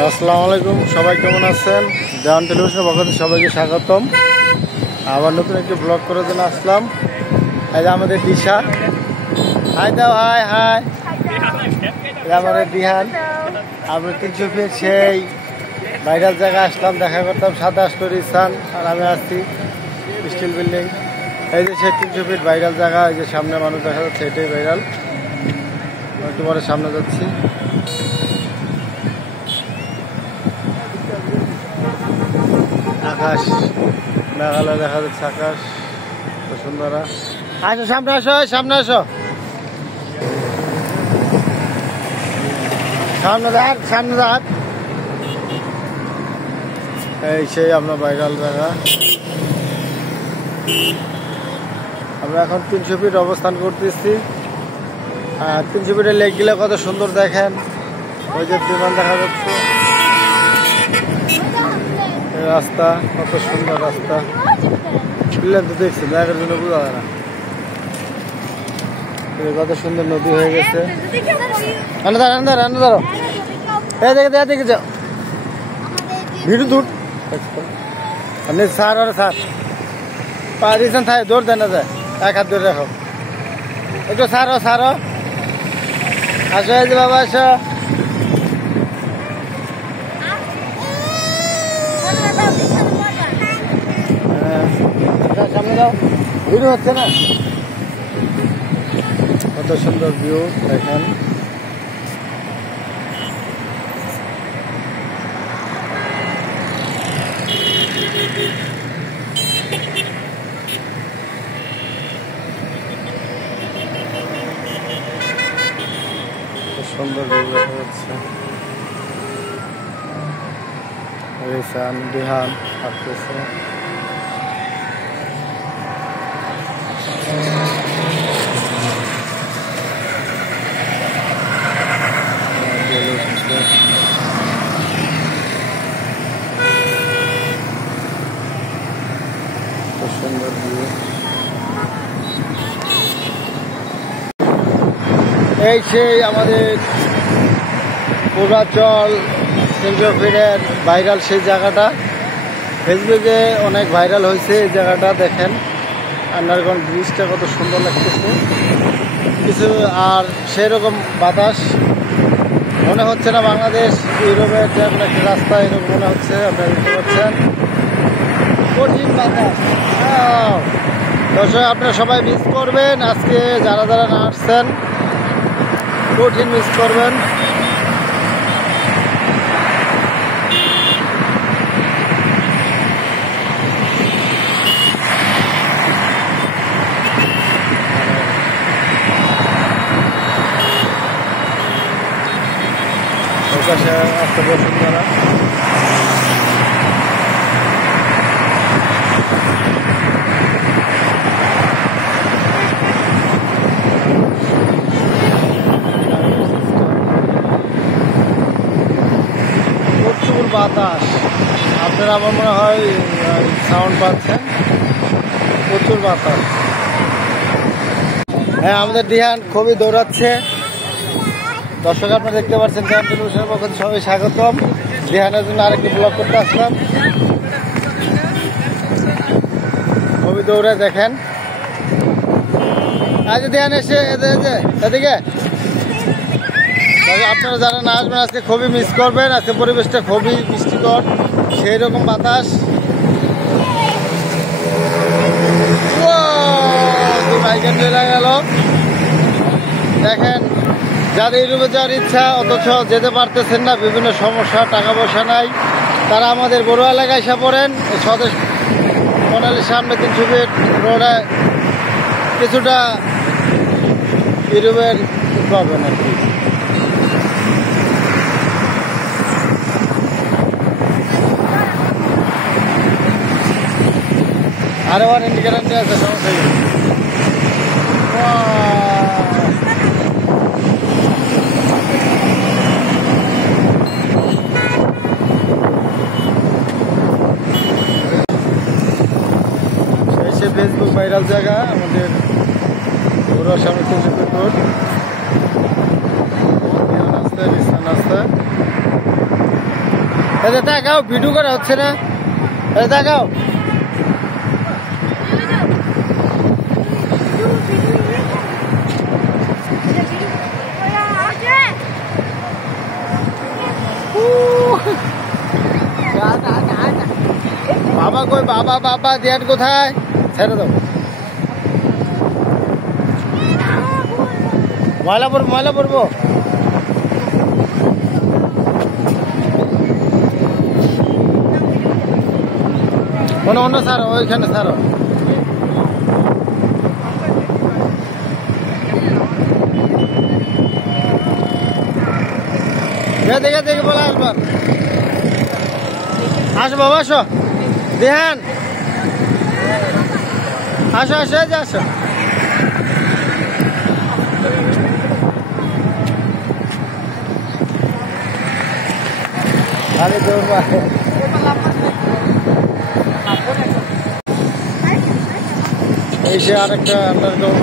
আসসালামু আলাইকুম, সবাই কেমন আছেন? দেওয়ান টেলিভিশনের পক্ষ থেকে সবাইকে স্বাগতম। আবার নতুন একটি ব্লগ করার জন্য আসলাম। এই যে আমাদের দিশা, হাই দাও, হাই হাই। আমাদের দিহান, আমরা 300 ফিট সেই ভাইরাল জায়গায় আসলাম, দেখা করতাম 27 স্থান। আর আমি আসছি স্টিল বিল্ডিং। এই যে সেই 300 ফিট ভাইরাল জায়গা, এই যে সামনে মানুষ দেখা যাচ্ছে, এটাই ভাইরাল। একটু পরে সামনে যাচ্ছি। আকাশ মেঘালয় দেখা যাচ্ছে, আকাশ সুন্দর। আসো সামনে, আসো সামনে, আসো সামনে দেখ, সামনে দেখ। এই সেই আপনার ভাইরাল জায়গা। আমরা এখন 300 ফিট অবস্থান করতেছি। আর 300 ফিটের লেক গেলে কত সুন্দর দেখেন, ওই যে বিমান দেখা যাচ্ছে, রাস্তা কত সুন্দর রাস্তা। তো দেখছি দেখার জন্য বোঝা যায় না, কত সুন্দর নদী হয়ে গেছে। দেখে যাও ভিড় দূর আপনি সার আর সার পা দিয়েছেন, থাকে দৌড় দেন না যায়, এক হাত ধরে রাখো একটু, সারো সারো। আসো এই যে বাবা, আসো। সামনে যাও, ভিড় হচ্ছে না। কত সুন্দর ভিউ দেখেন। সুন্দর ভিউ দেখা যাচ্ছে। রিসান দিহান আসতেছে। সুন্দর ভিউ। এই সেই আমাদের পূর্বাচল 300 ফিটের ভাইরাল সেই জায়গাটা, ফেসবুকে অনেক ভাইরাল হয়েছে এই জায়গাটা। দেখেন আন্ডারগ্রাউন্ড ব্রিজটা কত সুন্দর লাগতেছে কিছু। আর সেরকম বাতাস মনে হচ্ছে না বাংলাদেশ ইউরোপের যে একটা রাস্তা, এরকম মনে হচ্ছে। আপনারা দেখতে পাচ্ছেন কঠিন বাতাস। দর্শক আপনারা সবাই মিস করবেন, আজকে যারা যারা না আসছেন কঠিন মিস করবেন। আসতে বলছেন যারা, প্রচুর বাতাস। আপনারা আমার মনে হয় সাউন্ড পাচ্ছেন, প্রচুর বাতাস। হ্যাঁ, আমাদের দিহান খুবই দৌড়াচ্ছে। দর্শক আপনারা দেখতে পাচ্ছেন, দেওয়ান টেলিভিশনের পক্ষ থেকে সবাই স্বাগতম। দিহানের জন্য আরেকটি ব্লগ করতে আসলাম। খুবই দৌড়ে দেখেন। আজ দিহান এসে এদিকে আপনারা যারা না আসবেন আজকে খুবই মিস করবেন। আজকে পরিবেশটা খুবই বৃষ্টিকর, সেই রকম বাতাস। বাইকে চলে গেল। দেখেন যাদের ইউরোপে যাওয়ার ইচ্ছা অথচ যেতে পারতেছেন না, বিভিন্ন সমস্যা, টাকা পয়সা নাই, তারা আমাদের বড় এলাকায় এসে পড়েন। স্বদেশ মনালির সামনে 300 ফিট রোডে কিছুটা ইউরোপের পাবেন আর কি। আরে ওয়ারেন্টি গ্যারান্টি আছে, সমস্যা নেই। ফেসবুক ভাইরাল জায়গা আমাদের পুরো সামনে 300 ফিট রোড। রাস্তা এতে তাকাও, ভিডিও করা হচ্ছে না, এতে তাকাও। বাবা কই, বাবা বাবা ধ্যান কোথায়? ছেড়ে দাও, ময়লা পড়বো, ময়লা পড়বো। অন্য অন্য ছাড়ো, ওইখানে ছাড়ো। দেখে দেখে বলে আসবার। আসো বাবা, আসো দেহান, আসো আসো, এই যে আসো। আরে দৌড়বা, এই সে আরেকটা আন্ডারগ্রাউন্ড।